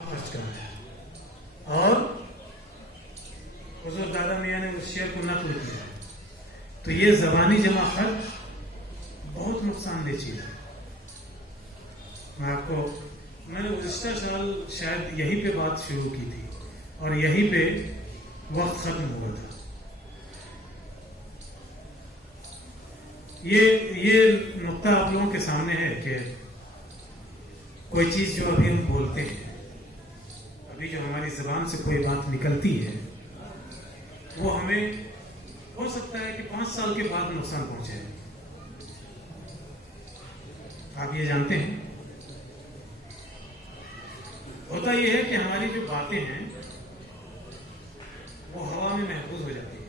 खर्च करना है और हुजूर दादा मियाँ ने उस शेर को नकल किया। तो ये ज़बानी जमा खर्च बहुत नुकसानदेह चीज़ है। मैंने गुज़िश्ता साल शायद यहीं पे बात शुरू की थी और यहीं पे वक्त खत्म हुआ था। ये नुक्ता आप लोगों के सामने है कि कोई चीज जो अभी हम बोलते हैं, अभी जो हमारी जबान से कोई बात निकलती है, वो हमें हो सकता है कि 5 साल के बाद नुकसान पहुंचे। आप ये जानते हैं, होता यह है कि हमारी जो बातें हैं वो हवा में महफूज हो जाती है।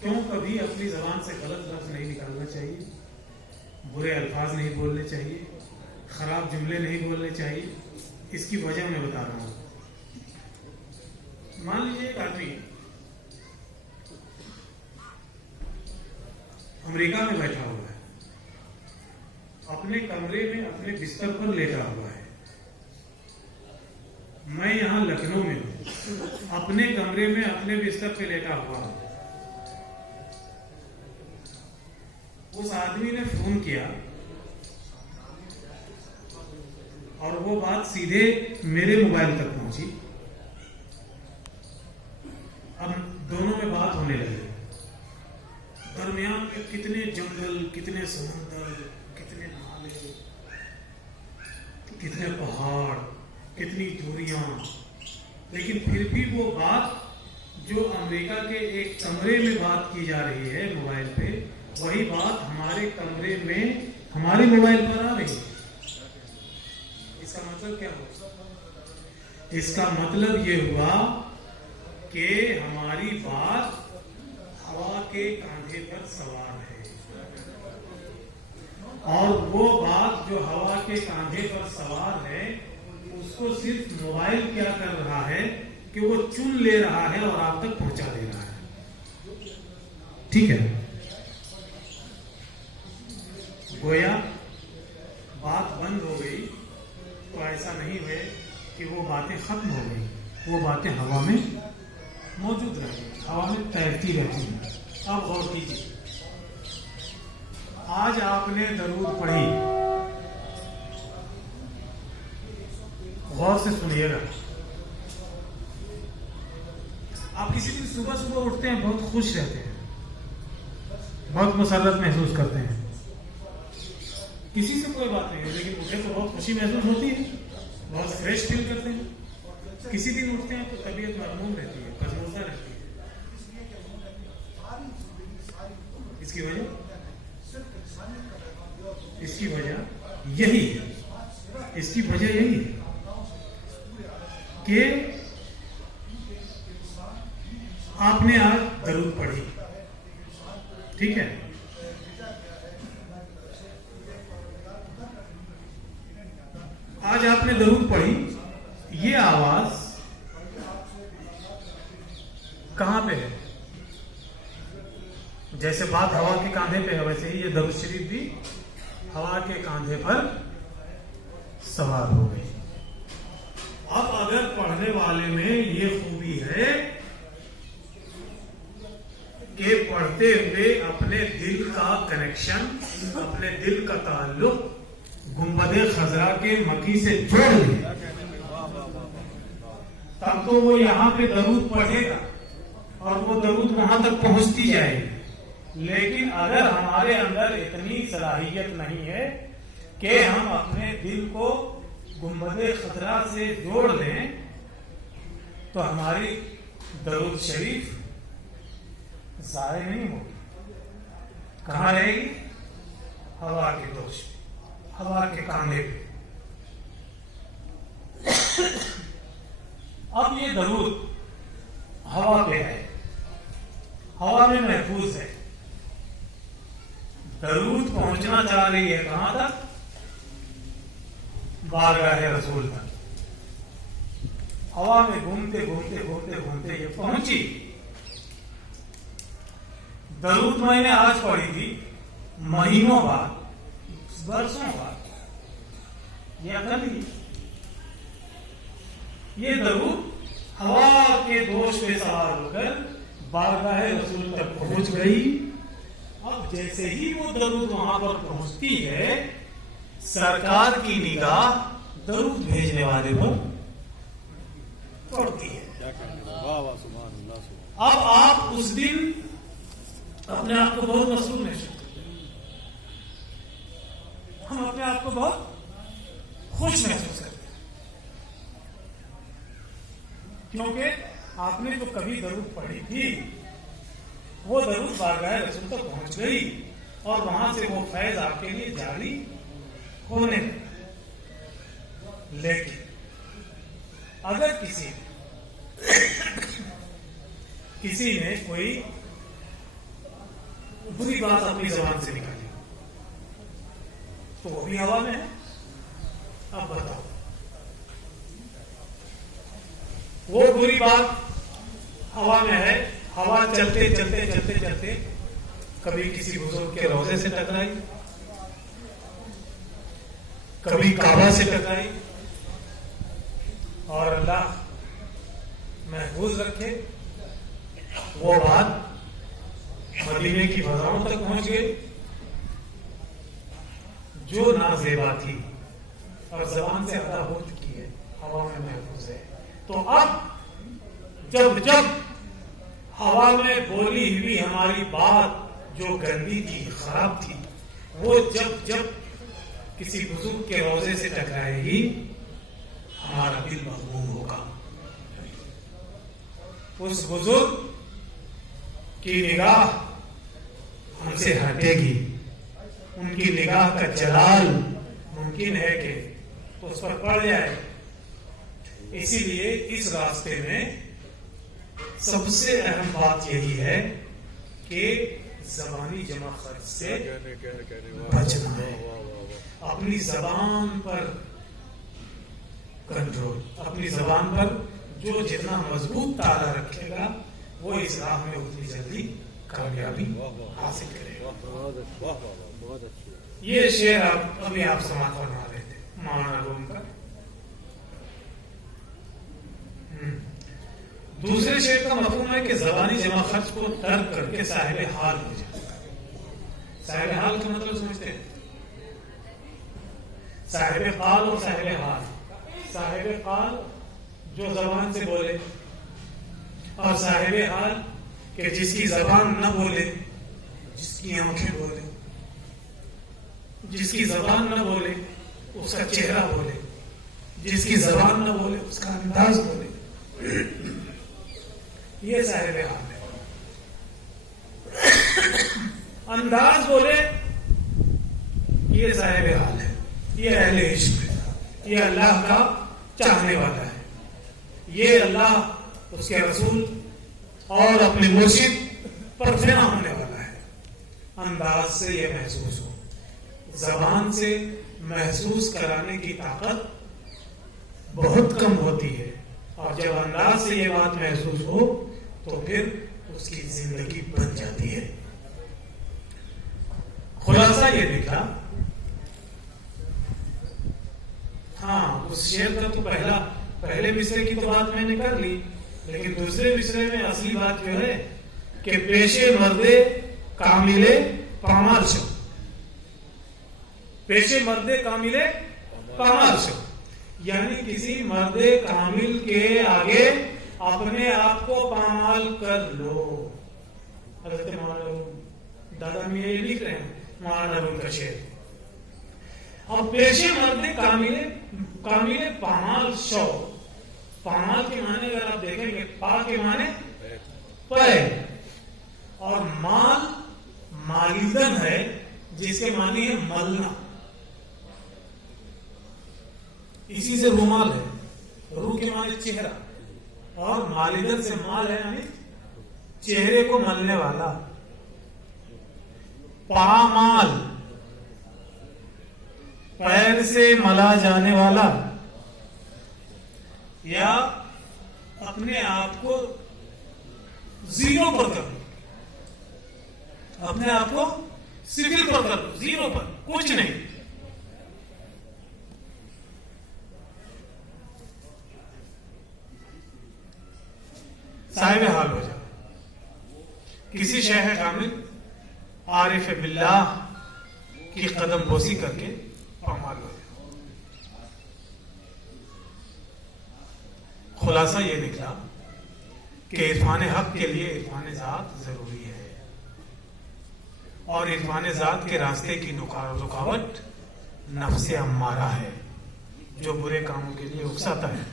क्यों कभी अपनी जबान से गलत लफ्ज नहीं निकालना चाहिए, बुरे अल्फाज नहीं बोलने चाहिए, खराब जुमले नहीं बोलने चाहिए। इसकी वजह मैं बता रहा हूं। मान लीजिए एक आदमी अमेरिका में बैठा हुआ है, अपने कमरे में अपने बिस्तर पर लेटा हुआ है। मैं यहां लखनऊ में हूं, अपने कमरे में अपने बिस्तर पे लेटा हुआ हूं। उस आदमी ने फोन किया और वो बात सीधे मेरे मोबाइल तक पहुंची। अब दोनों में बात होने लगी। दरमियान में कितने जंगल, कितने समुद्र, कितने नाले, कितने पहाड़, कितनी दूरियां, लेकिन फिर भी वो बात जो अमेरिका के एक कमरे में बात की जा रही है मोबाइल पे, वही बात हमारे कमरे में हमारे मोबाइल पर आ रही है। इसका मतलब क्या हुआ? इसका मतलब ये हुआ कि हमारी बात हवा के कांधे पर सवार है, और वो बात जो हवा के कांधे पर सवार है उसको सिर्फ मोबाइल क्या कर रहा है कि वो चुन ले रहा है और आप तक पहुंचा दे रहा है। ठीक है, गोया बात बंद हो गई तो ऐसा नहीं है कि वो बातें खत्म हो गई, वो बातें हवा में मौजूद रही, हवा में तैरती रहती हैं। अब गौर कीजिए, आज आपने दरूद पढ़ी, गौर से सुनिएगा। आप किसी दिन सुबह सुबह उठते हैं, बहुत खुश रहते हैं, बहुत मुसर्रत महसूस करते हैं, किसी से कोई बात नहीं है, लेकिन उठे तो बहुत खुशी महसूस होती है, बहुत फ्रेश फील करते हैं। किसी दिन उठते हैं तो तबीयत मरमूम रहती है, कजमोजा रहती है। इसकी वजह यही है, इसकी वजह यही है कि आपने आज दरूद पढ़ी। ठीक है, आज आपने दरूद पढ़ी, ये आवाज कहां पे है? जैसे बात हवा के कांधे पे है, वैसे ही ये दरूद शरीफ भी हवा के कांधे पर सवार हो गई। अब अगर पढ़ने वाले में ये खूबी है कि पढ़ते हुए अपने दिल का कनेक्शन, अपने दिल का ताल्लुक गुंबदे खजरा के मकी से जोड़ ले, तब तो वो यहाँ पे दरूद पढ़ेगा और वो दरूद वहां तक पहुंचती जाएगी। लेकिन अगर हमारे अंदर इतनी सलाहियत नहीं है कि हम अपने दिल को गुंबदे खजरा से जोड़ लें, तो हमारी दरूद शरीफ ज़ाया नहीं होगी। कहाँ रहेगी? हवा के दोष, हवा के कांधे पे। अब ये दरूद हवा पे है, हवा में महफूज है। दरूद पहुंचना चाह रही है कहां तक? बारगाह रसूल तक। हवा में घूमते घूमते घूमते घूमते ये पहुंची। दरूद मैंने आज पढ़ी थी, महीनों बाद, वर्षों बाद یہ عقل ہی. یہ درود ہوا کے دوش پہ سوار ہو کر بارگاہ رسول تک پہنچ گئی. اب جیسے ہی وہ درود وہاں پر پہنچتی ہے سرکار کی نگاہ درود بھیجنے والے پر پڑتی ہے. اب آپ اس دن اپنے آپ کو بہت مسرور محسوس کرتے ہیں. ہم اپنے آپ کو بہت خوش محسوس کرتے ہیں کیونکہ آپ نے جو کبھی درود پڑھی تھی وہ درود بارگاہ رسول تک پہنچ گئی اور وہاں سے وہ فیض آپ کے لیے جاری ہونے لگا. لیکن اگر کسی نے کوئی بری بات اپنی زبان سے نکالی تو وہ بھی ہوا میں ہے. اب بتاؤ وہ بری بات ہوا میں ہے. ہوا چلتے چلتے چلتے چلتے کبھی کسی بزرگ کے روضے سے ٹکرائی, کبھی کعبہ سے ٹکرائی, اور اللہ محفوظ رکھے وہ بات مدینے کی فضاؤں تک پہنچ گئی جو نازیبا تھی اور زبان سے ادا ہو چکی ہے, ہوا میں محفوظ ہے. تو اب جب جب ہوا میں بولی ہوئی ہماری بات جو گندی تھی, خراب تھی, وہ جب جب کسی بزرگ کے روضے سے ٹکرائے گی ہمارا دل مغموم ہوگا. اس بزرگ کی نگاہ ہم سے ہٹے گی, ان کی نگاہ کا جلال ممکن ہے کہ اس پر پڑ جائے. اسی لیے اس راستے میں سب سے اہم بات یہی ہے کہ زبانی جمع خرچ سے بچنا ہے. اپنی زبان پر کنٹرول, اپنی زبان پر جو جتنا مضبوط تالا رکھے گا وہ اس راہ میں اتنی جلدی کامیابی حاصل کرے گا. یہ شعر ابھی آپ سماعت فرما رہے تھے مولانا روم کا. دوسرے شعر کا مفہوم ہے کہ زبانی جمع خرچ کو ترک کر کے صاحب حال ہو جائے. صاحب حال کا مطلب سمجھتے ہیں؟ صاحب قال اور صاحب حال. صاحب قال جو زبان سے بولے, اور صاحب حال کہ جس کی زبان نہ بولے, جس کی آنکھیں بولے, جس کی زبان نہ بولے اس کا چہرہ بولے, جس کی زبان نہ بولے اس کا انداز بولے. یہ صاحب حال ہے. انداز بولے یہ صاحب حال ہے. یہ اہل عشق ہے, یہ اللہ کا چاہنے والا ہے, یہ اللہ اس کے رسول اور اپنے مرشد پر فنا ہونے والا ہے. انداز سے یہ محسوس ہو, زبان سے محسوس کرانے کی طاقت بہت کم ہوتی ہے, اور جب انداز سے یہ بات محسوس ہو تو پھر اس کی زندگی بن جاتی ہے. خلاصہ یہ نکلا. ہاں اس شعر کا تو پہلے مصرے کی تو بات میں نے کر لی, لیکن دوسرے مصرے میں اصلی بات جو ہے کہ پیشے مردے کاملے پامال شو. پیشے مردے کاملے پامال شو یعنی کسی مرد کامل کے آگے اپنے آپ کو پامال کر لو. حضرت مولانا دادا میں یہ لکھ رہے ہیں مولانا روم کا شعر. اب پیشے مرد کامل پامال شو. پامال کے معنی اگر آپ دیکھیں گے, پا کے معنی پے, اور مال مالیدن ہے جس کے معنی ہے ملنا. اسی سے رومال ہے, روح کے معنی چہرہ, اور مالیدن سے مال ہے یعنی چہرے کو ملنے والا. پامال پیر سے ملا جانے والا, یا اپنے آپ کو زیرو پر کر لو, اپنے آپ کو صفر پر کر لو, زیرو پر, کچھ نہیں. صاحب حال ہو جائے. کسی شیخ کامل عارف باللہ کی قدم بوسی کر کے پامال ہو جائے. خلاصہ یہ نکلا کہ عرفان حق کے لیے عرفان ذات ضروری ہے، اور عرفان ذات کے راستے کی رکاوٹ نفس امارہ ہے جو برے کاموں کے لیے اکساتا ہے،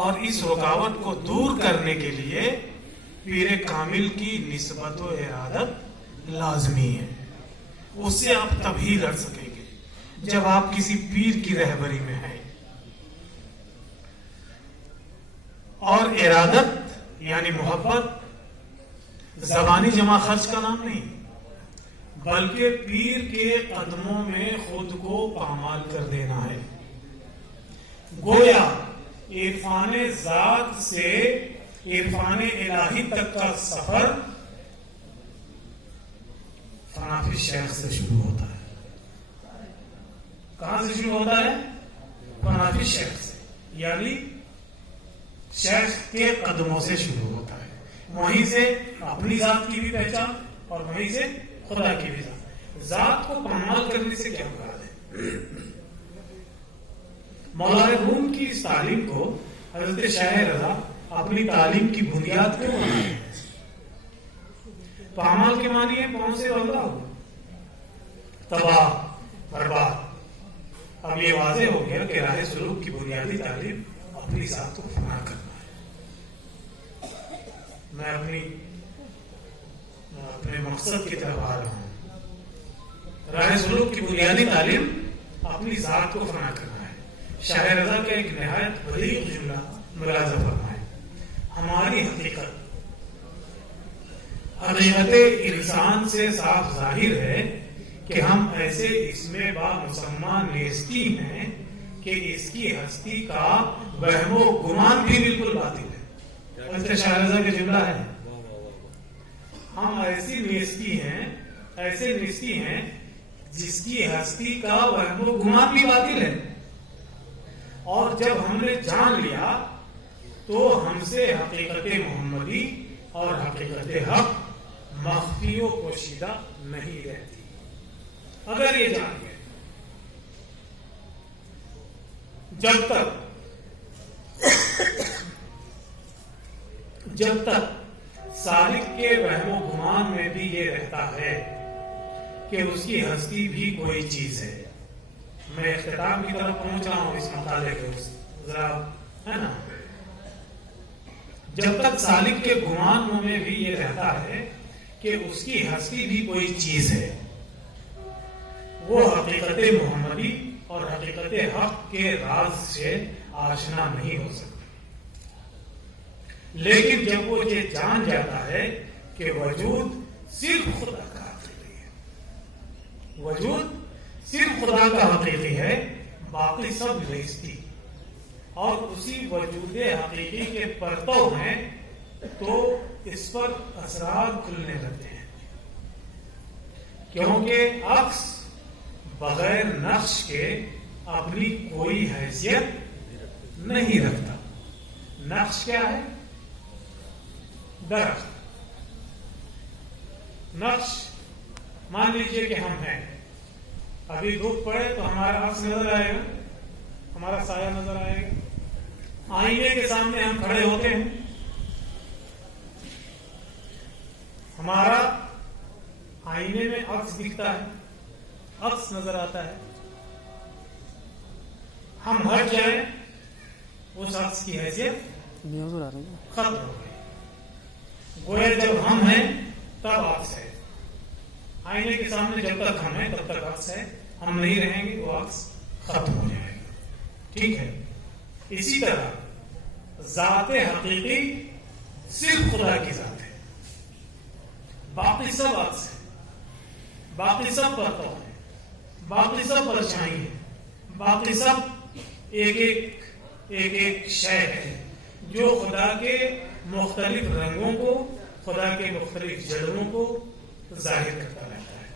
اور اس رکاوٹ کو دور کرنے کے لیے پیر کامل کی نسبت و ارادت لازمی ہے. اس سے آپ تبھی لڑ سکیں گے جب آپ کسی پیر کی رہبری میں ہیں. اور ارادت یعنی محبت زبانی جمع خرچ کا نام نہیں، بلکہ پیر کے قدموں میں خود کو پامال کر دینا ہے. گویا عرفان ذات سے عرفان الہی تک کا سفر فنافی شیخ سے شروع ہوتا ہے. کہاں سے شروع ہوتا ہے؟ فنافی شیخ سے، یعنی شیخ کے قدموں سے شروع ہوتا ہے. وہیں سے اپنی ذات کی بھی پہچان اور وہیں سے خدا کی بھی ذات کو پامال کرنے سے کیا مراد ہے؟ مولانا روم کی اس تعلیم کو حضرت شاہ رضا اپنی تعلیم کی بنیاد کیوں بناتے ہیں؟ پامال کے معنی ہے پاؤں سے بندہ ہو، تباہ برباد. اب یہ واضح ہو گیا کہ راہ سلوک کی بنیادی تعلیم اپنی ذات کو فنا کرنا ہے. میں اپنے مقصد کی طرف آ رہا ہوں. راہ سلوک کی بنیادی تعلیم اپنی ذات کو فنا کرنا ہے. شاہ رضا کا ایک نہایت بلیغ جملہ ملاحظہ فرمائے: ہماری حقیقت انسان سے صاف ظاہر ہے کہ ہم ایسے اس میں بامسمى نیستی ہیں کہ اس کی ہستی کا وہم و گمان بھی بالکل باطل ہے. حضرت شاہ رضا کا جملہ ہے. ہم ایسی نیستی ہیں جس کی ہستی کا وہم و گمان بھی باطل ہے، اور جب ہم نے جان لیا تو ہم سے حقیقت محمدی اور حقیقت حق مخفی و پوشیدہ نہیں رہتی. اگر یہ جان گئے جب تک سالک کے وہم و گمان میں بھی یہ رہتا ہے کہ اس کی ہستی بھی کوئی چیز ہے. میں اختتام کی طرف پہنچ رہا ہوں اس مقالے کے ذرا ہے نا. جب تک سالک کے گمان میں بھی یہ رہتا ہے کہ اس کی ہستی بھی کوئی چیز ہے، وہ حقیقت محمدی اور حقیقت حق کے راز سے آشنا نہیں ہو سکتا. لیکن جب وہ یہ جان جاتا ہے کہ وجود صرف خدا کا حقیقی ہے، وجود صرف خدا کا حقیقی ہے، باقی سب نیستی اور اسی وجود حقیقی کے پرتو ہیں، تو اس پر اسرار کھلنے لگتے ہیں. کیونکہ عکس بغیر نقش کے اپنی کوئی حیثیت نہیں رکھتا. نقش کیا ہے؟ درخت. نقش مان لیجئے کہ ہم ہیں، ابھی دھوپ پڑے تو ہمارا عکس نظر آئے گا، ہمارا سایہ نظر آئے گا. آئینے کے سامنے ہم کھڑے ہوتے ہیں، ہمارا آئینے میں عکس دکھتا ہے، عکس نظر آتا ہے. ہم ہٹ جائیں، اس عکس کی حیثیت ختم ہو گئی. گویا جب ہم ہیں تب عکس ہے. آئینے کے سامنے جب تک ہم ہیں تب تک عکس ہے، ہم نہیں رہیں گے وہ عکس ختم ہو جائے گا. ٹھیک ہے. اسی طرح ذات حقیقی صرف خدا کی ذات ہے، باقی سب عکس ہے، باقی سب پرتو ہے، باقی سب پرچھائی ہے، باقی سب ایک شے ہے جو خدا کے مختلف رنگوں کو، خدا کے مختلف جلووں کو ظاہر کرتا رہتا ہے.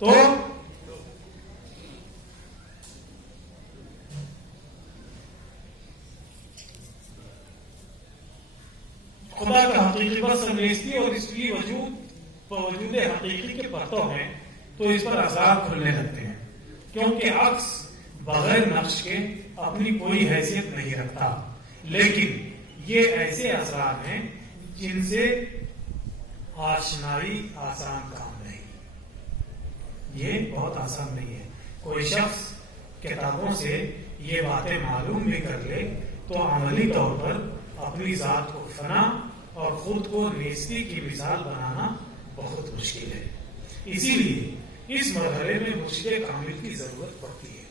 تو खुदा का हकीकी बस नेस्ती और इसकी वजूद हकीकी के परतों में तो इस पर असरार खुलने लगते हैं, क्योंकि अक्स बगैर नक्श के अपनी कोई हैसियत नहीं रखता। लेकिन ये ऐसे असरार हैं जिनसे आशनाई आसान काम नहीं, ये बहुत आसान नहीं है। कोई शख्स किताबों से ये बातें मालूम भी कर ले तो अमली तौर पर अपनी जात को फना और खुद को नेस्ती की मिसाल बनाना बहुत मुश्किल है। इसीलिए इस मरहले में मुर्शिद कामिल की जरूरत पड़ती है।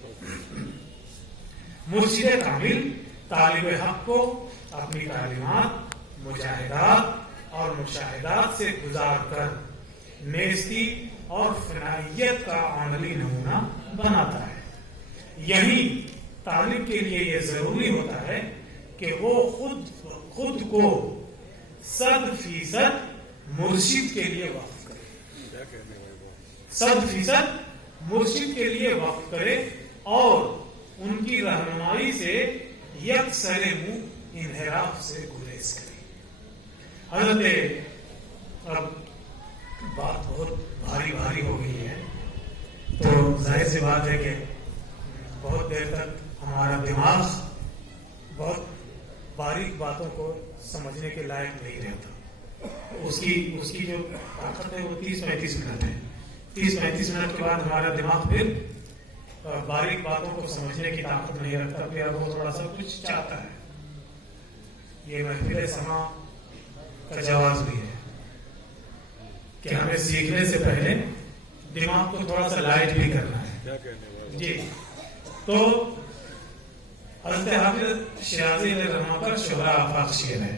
मुर्शिद कामिल तालिब हक को अपनी तालीमात, मुजाहिदात और मुशाहिदात से गुजार कर नेस्ती और फनाइयत का अमली नमूना बनाता है। यही तालिब के लिए यह जरूरी होता है कि वो खुद को 100% मुर्शिद के लिए वक्फ करे, 100% मुर्शिद के लिए वक्फ करे और उनकी रहनुमाई से यकसरे मुंह इन्हिराफ से गुरेज करे। हजरत अब बात बहुत भारी हो गई है, तो जाहिर सी बात है कि बहुत देर तक हमारा दिमाग बहुत बारीक बातों को समझने के लायक नहीं रहता। उसकी जो ताकत है वो 30-35 मिनट है। 30-35 मिनट के बाद हमारा दिमाग फिर बारीक बातों को समझने की ताकत नहीं रखता, फिर वो थोड़ा सा कुछ चाहता है। ये महफिल समा का जवाब भी है कि हमें सीखने से पहले दिमाग को थोड़ा सा लाइट भी करना है जी। तो हज़रत हाफिज शिराज़ी रहमा पर शोहरा आफाक शेर है।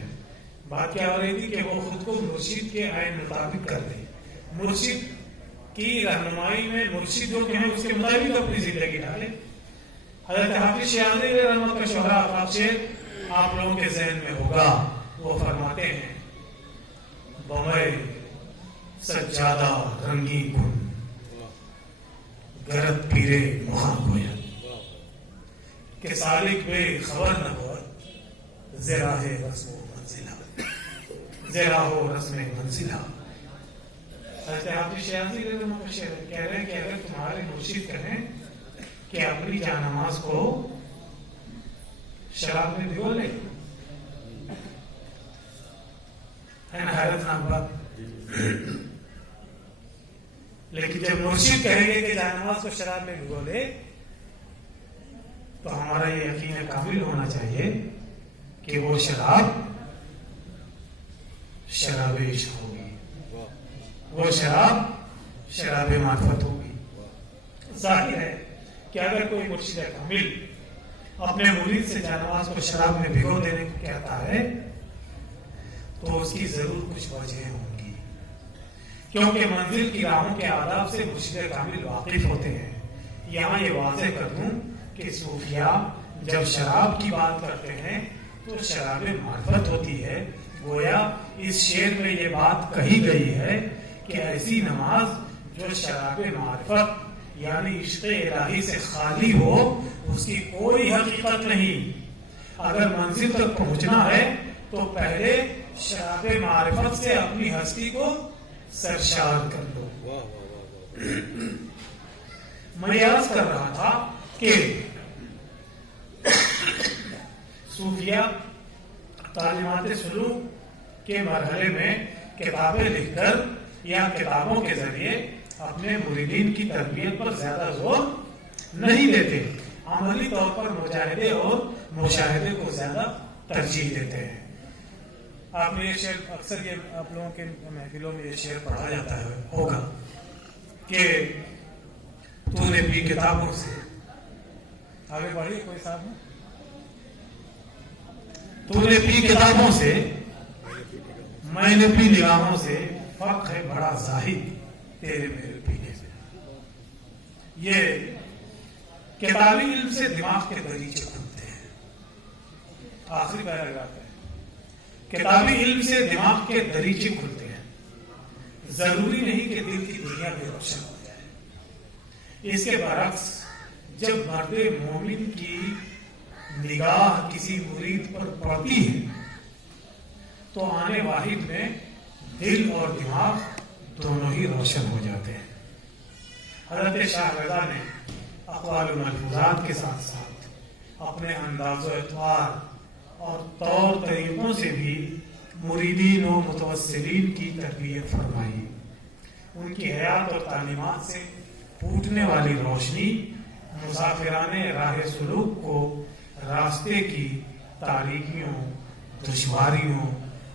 बात क्या हो रही थी कि वो खुद को मुर्शिद के आइन मुताबिक कर दे, मुर्शिद की रहनुमाई में मुर्शिद जो कहें उसके मुताबिक अपनी जिंदगी डाले। हज़रत हाफिज शिराज़ी रहमा का शोहरा आफाक शेर आप लोगों के ज़हन में होगा। वो फरमाते हैं, बमय सज्जादा रंगी गुन गरत पीरे मुहा गोया के सालिक बे खबर न हो ज़रा है रस्म मंजिला, ज़रा हो रस्म मंजिला। हाफिज शिराज़ी कह रहे हैं कि अगर तुम्हारे मुर्शिद कहें कि अपनी जानमाज को शराब में भिगो ले, है ना, हैरतनाक बात। लेकिन जब मुर्शिद कहेंगे कि जानमाज को शराब में भिगो ले, तो हमारा ये यकीन काबिल होना चाहिए कि वो शराब शराब इश्क होगी, वो शराब शराब मार्फत होगी। जाहिर है कि अगर कोई मुर्शिद कामिल अपने मुरीद से जानमाज को शराब में भिगो देने को कहता है तो उसकी जरूर कुछ वजह होंगी, क्योंकि मंजिल की राहों के आदाब से मुर्शिद कामिल वाकिफ होते हैं। यहाँ ये वाज़ेह कर दूं कि सूफिया जब शराब की बात करते हैं तो शराब मार्फत होती है। गोया इस शेर में ये बात कही गई है कि ऐसी नमाज जो शराब मार्फत यानी इश्क़ इलाही से खाली हो, उसकी कोई हकीकत नहीं। अगर मंजिल तक पहुंचना है तो पहले शराब मारिफत से अपनी हस्ती को सरशार कर लो। मैं अर्ज कर रहा था कि सूफिया तालीमात सुलूक के मरहले में किताबें लिखकर या किताबों के जरिए अपने मुरीदीन की तरबियत पर ज्यादा जोर नहीं देते, अमली तौर पर मुजाहिदे और मुशाहिदे को ज्यादा तरजीह देते हैं। आपने ये शेर अक्सर ये आप लोगों के महफिलों में ये शेर पढ़ा जाता है होगा कि तूने भी किताबों से, आगे बढ़िए कोई साहब है, तूने भी किताबों से मैंने भी निगाहों से, फर्क है बड़ा जाहिद तेरे मेरे पीने से। ये किताबी इल्म से दिमाग के दरीचे खुलते हैं। आखिरी पैराग्राफ है, किताबी इल्म से दिमाग के दरीचे खुलते हैं। जरूरी नहीं कि दिल की दुनिया में रोशन हो जाए। इसके बरक्स जब मर्दे मोमिन की निगाह किसी मुरीद पर पड़ती है تو آنے واحد میں دل اور دماغ دونوں ہی روشن ہو جاتے ہیں۔ حضرت شاہ رضا نے اقوال و ملفوظات کے ساتھ ساتھ اپنے انداز و اطوار اور طور طریقوں سے بھی مریدین و متوسلین کی تربیت فرمائی۔ ان کی حیات اور تعلیمات سے پھوٹنے والی روشنی مسافران راہ سلوک کو راستے کی تاریکیوں، دشواریوں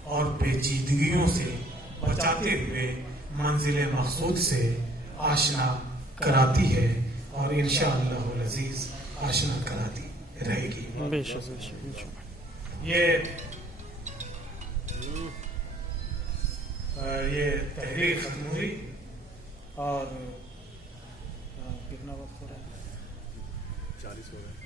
اور پیچیدگیوں سے بچاتے ہوئے منزل مقصود سے آشنا کراتی ہے اور انشاءاللہ العزیز آشنا کراتی رہے گی۔ بے شک بے شک۔ یہ تحریر ختم ہوئی اور کتنا وقت ہو رہا ہے؟ 40 ہو گئے۔